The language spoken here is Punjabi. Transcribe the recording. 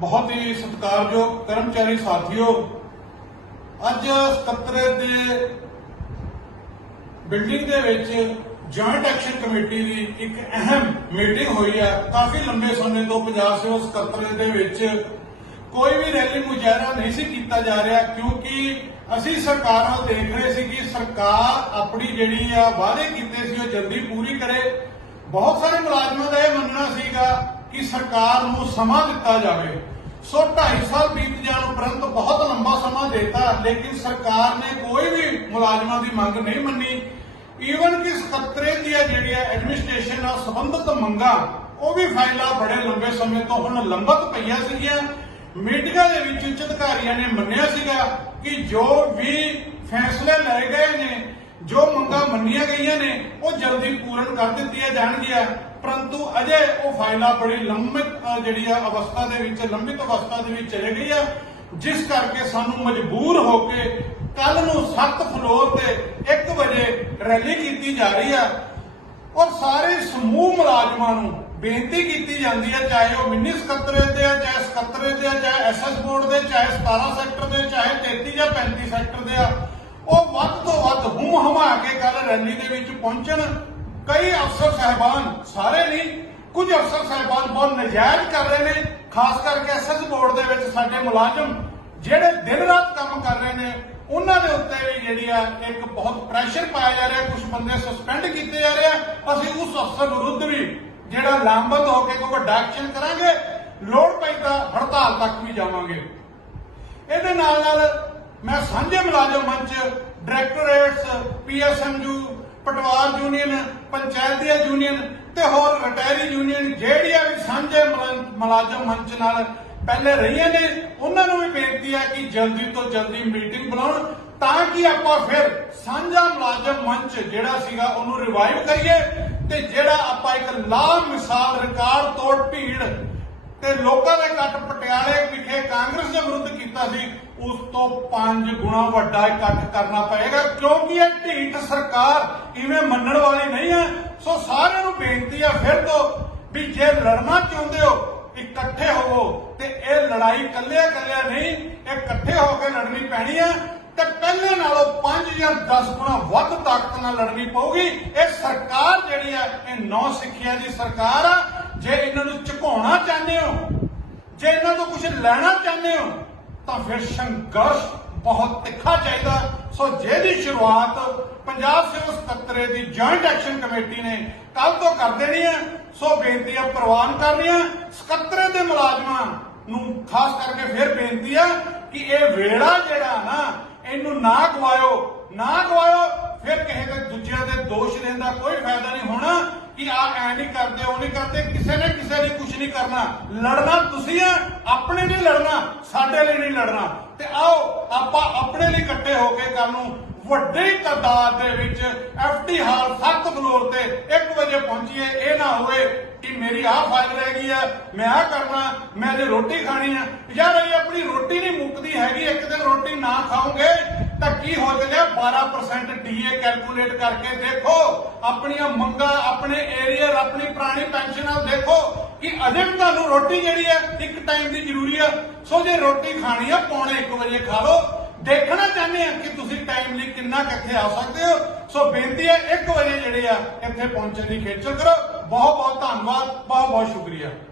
ਬਹੁਤ ਹੀ ਸਤਿਕਾਰਯੋਗ ਕਰਮਚਾਰੀ ਸਾਥੀਓ ਅੱਜ ਸਕੱਤਰੇ ਦੇ ਬਿਲਡਿੰਗ ਦੇ ਵਿੱਚ ਜੁਆਇੰਟ ਐਕਸ਼ਨ ਕਮੇਟੀ ਦੀ ਇੱਕ ਅਹਿਮ ਮੀਟਿੰਗ ਹੋਈ ਹੈ ਕਾਫੀ ਲੰਬੇ ਸਮੇਂ ਤੋਂ ਪੰਜਾਬ ਸੇਵਾ ਸਕੱਤਰੇ ਦੇ ਵਿੱਚ ਕੋਈ ਵੀ ਰੈਲੀ ਮੁਜ਼ਾਹਰਾ ਨਹੀਂ ਸੀ ਕੀਤਾ ਜਾ ਰਿਹਾ ਕਿਉਂਕਿ ਅਸੀਂ ਸਰਕਾਰ ਨੂੰ ਦੇਖ ਰਹੇ ਸੀ ਕਿ ਸਰਕਾਰ ਆਪਣੀ ਜਿਹੜੀ ਆ ਵਾਅਦੇ ਕੀਤੇ ਸੀ ਉਹ ਜਲਦੀ ਪੂਰੀ ਕਰੇ ਬਹੁਤ ਸਾਰੇ ਮੁਲਾਜ਼ਮਾਂ ਦਾ ਇਹ ਮੰਨਣਾ ਸੀਗਾ ਕਿ ਸਰਕਾਰ ਨੂੰ ਸਮਾਂ ਦਿੱਤਾ ਜਾਵੇ ਸੋ 2.5 ਸਾਲ ਬੀਤ ਜਾਣ ਉਪਰੰਤ ਬਹੁਤ ਲੰਬਾ ਸਮਾਂ ਦਿੱਤਾ ਲੇਕਿਨ ਸਰਕਾਰ ਨੇ ਕੋਈ ਵੀ ਮੁਲਾਜ਼ਮਾਂ ਦੀ ਮੰਗ ਨਹੀਂ ਮੰਨੀ ਈਵਨ ਕਿ ਸਕੱਤਰੇ ਦੀਆਂ ਜਿਹੜੀਆਂ ਐਡਮਿਨਿਸਟ੍ਰੇਸ਼ਨ ਨਾਲ ਸੰਬੰਧਤ ਮੰਗਾਂ ਉਹ ਵੀ ਫਾਈਲਾਂ ਬੜੇ ਲੰਬੇ ਸਮੇਂ ਤੋਂ ਹੁਣ ਲੰਬਤ ਪਈਆਂ ਸੀਗੀਆਂ ਮੀਟਿੰਗਾਂ ਦੇ ਵਿੱਚ ਉੱਚ ਅਧਿਕਾਰੀਆਂ ਨੇ ਮੰਨਿਆ ਸੀਗਾ ਕਿ ਜੋ ਵੀ ਫੈਸਲੇ ਲਏ ਗਏ ਨੇ ਜੋ ਮੰਗਾਂ ਮੰਨੀਆਂ ਗਈਆਂ ਨੇ ਉਹ ਜਲਦੀ ਪੂਰਨ ਕਰ ਦਿੱਤੀਆਂ ਜਾਣਗੀਆਂ ਪਰੰਤੂ ਅਜੇ ਉਹ ਫਾਈਲਾਂ ਬੜੀ ਲੰਮਿਤ ਜਿਹੜੀ ਆ ਅਵਸਥਾ ਦੇ ਵਿੱਚ ਲੰਮਿਤ ਅਵਸਥਾ ਦੇ ਵਿੱਚ ਚਲੇ ਗਈ ਆ ਜਿਸ ਕਰਕੇ ਸਾਨੂੰ ਮਜਬੂਰ ਹੋ ਕੇ ਕੱਲ ਨੂੰ 7 ਫਲੋਰ ਤੇ 1 ਵਜੇ ਰੈਲੀ ਕੀਤੀ ਜਾ ਰਹੀ ਆ ਔਰ ਸਾਰੇ ਸਮੂਹ ਮੁਲਾਜ਼ਮਾਂ ਨੂੰ ਬੇਨਤੀ ਕੀਤੀ ਜਾਂਦੀ ਹੈ ਚਾਹੇ ਉਹ ਮਿੰਨੀ ਸਕੱਤਰੇ ਦੇ ਆ ਚਾਹੇ ਸਕੱਤਰੇ ਦੇ ਆ ਚਾਹੇ ਐਸਐਸ ਬੋਰਡ ਦੇ ਚਾਹੇ 17 ਸੈਕਟਰ ਦੇ ਚਾਹੇ 33 ਜਾਂ 35 ਸੈਕਟਰ ਦੇ ਆ ਉਹ ਵੱਧ ਤੋਂ ਵੱਧ ਹੂੰ ਹਮਾ ਕੇ ਕੱਲ ਰੈਲੀ ਦੇ ਵਿੱਚ ਪਹੁੰਚਣ ਕਈ ਅਫਸਰ ਸਹਿਬਾਨ ਸਾਰੇ ਨਹੀਂ ਕੁਝ ਅਫਸਰ ਸਹਿਬਾਨ ਬਹੁਤ ਨਜਾਇਜ਼ ਕਰ ਰਹੇ ਨੇ ਖਾਸ ਕਰਕੇ ਐਸਐਸ ਬੋਰਡ ਦੇ ਵਿੱਚ ਸਾਡੇ ਮੁਲਾਜ਼ਮ ਜਿਹੜੇ ਦਿਨ ਰਾਤ ਕੰਮ ਕਰ ਰਹੇ ਨੇ ਉਹਨਾਂ ਦੇ ਉੱਤੇ ਵੀ ਜਿਹੜੀ ਆ ਇੱਕ ਬਹੁਤ ਪ੍ਰੈਸ਼ਰ ਪਾਇਆ ਜਾ ਰਿਹਾ ਕੁਝ ਬੰਦੇ ਸਸਪੈਂਡ ਕੀਤੇ ਜਾ ਰਹੇ ਆ ਅਸੀਂ ਉਸ ਅਫਸਰ ਵਿਰੁੱਧ ਵੀ ਜਿਹੜਾ ਲਾਂਬਤ ਹੋ ਕੇ ਕੋਈ ਵੱਡਾ ਐਕਸ਼ਨ ਕਰਾਂਗੇ ਲੋੜ ਪਈ ਤਾਂ ਹੜਤਾਲ ਤੱਕ ਵੀ ਜਾਵਾਂਗੇ ਇਹਦੇ ਨਾਲ ਨਾਲ ਮੈਂ ਸਾਂਝੇ ਮੁਲਾਜ਼ਮ ਮੰਚ ਡਾਇਰੈਕਟੋਰੇਟਸ ਪੀਐਸਐਮਯੂ ਪਟਵਾਰ ਯੂਨੀਅਨ ਪੰਚਾਇਤੀਆ ਯੂਨੀਅਨ ਤੇ ਹੋਰ ਰਿਟਾਇਰੀ ਯੂਨੀਅਨ ਜਿਹੜੀਆਂ ਵੀ ਸਾਂਝੇ ਮੁਲਾਜ਼ਮ ਮੰਚ ਨਾਲ ਪਹਿਲੇ ਰਹੀਆਂ ਨੇ ਉਹਨਾਂ ਨੂੰ ਵੀ ਬੇਨਤੀ ਹੈ ਕਿ ਜਲਦੀ ਤੋਂ ਜਲਦੀ ਮੀਟਿੰਗ ਬੁਲਾਉਣ ਤਾਂ ਕਿ ਆਪਾਂ ਫਿਰ ਸਾਂਝਾ ਮੁਲਾਜ਼ਮ ਮੰਚ ਜਿਹੜਾ ਸੀਗਾ ਉਹਨੂੰ ਰਿਵਾਈਵ ਕਰੀਏ ਤੇ ਜਿਹੜਾ ਆਪਾਂ ਇੱਕ ਲਾਹ ਮਿਸਾਲ ਰਿਕਾਰਡ ਤੋੜ ਭੀੜ ਤੇ ਲੋਕਾਂ ਦੇ ਕੱਟ ਪਟਿਆਲੇ ਵਿਖੇ ਕਾਂਗਰਸ ਦੇ ਵਿਰੁੱਧ ਕੀਤਾ ਸੀ ਉਸ ਤੋਂ 5 ਗੁਣਾ ਵੱਡਾ ਇਕੱਠ ਕਰਨਾ ਪਏਗਾ ਕਿਉਂਕਿ ਇਹ ਢੀਠ ਸਰਕਾਰ ਇਵੇਂ ਮੰਨਣ ਵਾਲੀ ਨਹੀਂ ਹੈ ਸੋ ਸਾਰਿਆਂ ਨੂੰ ਬੇਨਤੀ ਆ ਫਿਰ ਤੋਂ ਵੀ ਜੇ ਲੜਨਾ ਚਾਹੁੰਦੇ ਹੋ ਇਕੱਠੇ ਹੋਵੋ ਤੇ ਇਹ ਲੜਾਈ ਕੱਲਿਆ ਕੱਲਿਆ ਨਹੀਂ ਇਹ ਇਕੱਠੇ ਹੋ ਕੇ ਲੜਨੀ ਪੈਣੀ ਹੈ ਤੇ ਪਹਿਲੇ ਨਾਲੋਂ 5 ਜਾਂ 10 ਗੁਣਾ ਵੱਧ ਤਾਕਤ ਨਾਲ ਲੜਨੀ ਪਊਗੀ ਇਹ ਸਰਕਾਰ ਜਿਹੜੀ ਹੈ ਇਹ ਨੌ ਸਿੱਖਿਆ ਦੀ ਸਰਕਾਰ ਆ ਜੇ ਇਹਨਾਂ ਨੂੰ ਝੁਕਾਉਣਾ ਚਾਹੁੰਦੇ ਹੋ ਜੇ ਇਹਨਾਂ ਤੋਂ ਕੁਝ ਲੈਣਾ ਚਾਹੁੰਦੇ ਹੋ ਤਾਂ ਫਿਰ ਸੰਘਰਸ਼ ਬਹੁਤ ਤਿੱਖਾ ਚਾਹੀਦਾ ਸੋ ਜਿਹਦੀ ਸ਼ੁਰੂਆਤ ਪੰਜਾਬ ਸਿਵਲ ਸਕੱਤਰੇ ਦੀ ਜੁਆਇੰਟ ਐਕਸ਼ਨ ਕਮੇਟੀ ਨੇ ਕੱਲ ਤੋਂ ਕਰ ਦੇਣੀ ਹੈ ਸੋ ਬੇਨਤੀ ਆ ਪ੍ਰਵਾਨ ਕਰਨੀ ਹੈ ਸਕੱਤਰੇ ਦੇ ਮੁਲਾਜ਼ਮਾਂ ਨੂੰ ਖਾਸ ਕਰਕੇ ਫਿਰ ਬੇਨਤੀ ਆ ਕਿ ਇਹ ਵੇੜਾ ਜਿਹੜਾ ਨਾ ਇਹਨੂੰ ਨਾ ਗਵਾਇਓ ਨਾ ਗਵਾਇਓ ਫਿਰ ਕਿਸੇ ਦੇ ਦੂਜਿਆਂ ਦੇ ਦੋਸ਼ ਲੈਣ ਦਾ ਕੋਈ ਫਾਇਦਾ ਨਹੀਂ ਹੋਣਾ ਕਿ ਆ ਐ ਨਹੀਂ ਕਰਦੇ ਉਹ ਨਹੀਂ ਕਰਦੇ ਕਿਸੇ ਨੇ ਕਿਸੇ ਨੇ ਕੁਝ ਨਹੀਂ ਕਰਨਾ ਲੜਨਾ ਤੁਸੀਂ ਆ ਆਪਣੇ ਨੇ ਸਾਡੇ ਲਈ ਨਹੀਂ ਲੜਨਾ ਤੇ ਆਓ ਆਪਾਂ ਆਪਣੇ ਲਈ ਇਕੱਠੇ ਹੋ ਕੇ ਕੱਲ ਨੂੰ ਵੱਡੇ ਤਦਾਦ ਦੇ ਵਿੱਚ ਐਫਡੀ ਹਾਲ 7 ਫਲੋਰ ਤੇ 1 ਵਜੇ ਪਹੁੰਚੀਏ ਇਹ ਨਾ ਹੋਵੇ ਕਿ ਮੇਰੀ ਆਹ ਫਾਈਲ ਰਹਿ ਗਈ ਆ ਮੈਂ ਆ ਕਰਨਾ ਮੈਂ ਜੇ ਰੋਟੀ ਖਾਣੀ ਆ ਯਾਰ ਇਹ ਆਪਣੀ ਰੋਟੀ ਨਹੀਂ ਮੁੱਕਦੀ ਹੈਗੀ ਇੱਕ ਦਿਨ ਰੋਟੀ ਨਾ ਖਾਓਗੇ ਤਾਂ ਕੀ ਹੋ ਜੂਗਾ 12% ਡੀਏ ਕੈਲਕੂਲੇਟ ਕਰਕੇ ਦੇਖੋ ਆਪਣੀਆਂ ਮੰਗਾਂ ਆਪਣੇ ਏਰੀਆ ਆਪਣੀ ਪੁਰਾਣੀ ਪੈਨਸ਼ਨਾਂ ਦੇਖੋ ਕਿ ਅਜੇ ਵੀ ਤੁਹਾਨੂੰ ਰੋਟੀ ਜਿਹੜੀ ਹੈ ਇੱਕ ਟਾਈਮ ਦੀ ਜ਼ਰੂਰੀ ਆ ਸੋ ਜੇ ਰੋਟੀ ਖਾਣੀ ਆ ਪੌਣੇ 1 ਵਜੇ ਖਾ ਲਓ ਦੇਖਣਾ ਚਾਹੁੰਦੇ ਆ ਕਿ ਤੁਸੀਂ ਟਾਈਮ ਲਈ ਕਿੰਨਾ ਕਿੱਥੇ ਆ ਸਕਦੇ ਹੋ ਸੋ ਬੇਨਤੀ ਹੈ 1 ਵਜੇ ਜਿਹੜੇ ਆ ਇੱਥੇ ਪਹੁੰਚਣ ਦੀ ਖੇਚਲ ਕਰੋ ਬਹੁਤ ਬਹੁਤ ਧੰਨਵਾਦ ਬਹੁਤ ਬਹੁਤ ਸ਼ੁਕਰੀਆ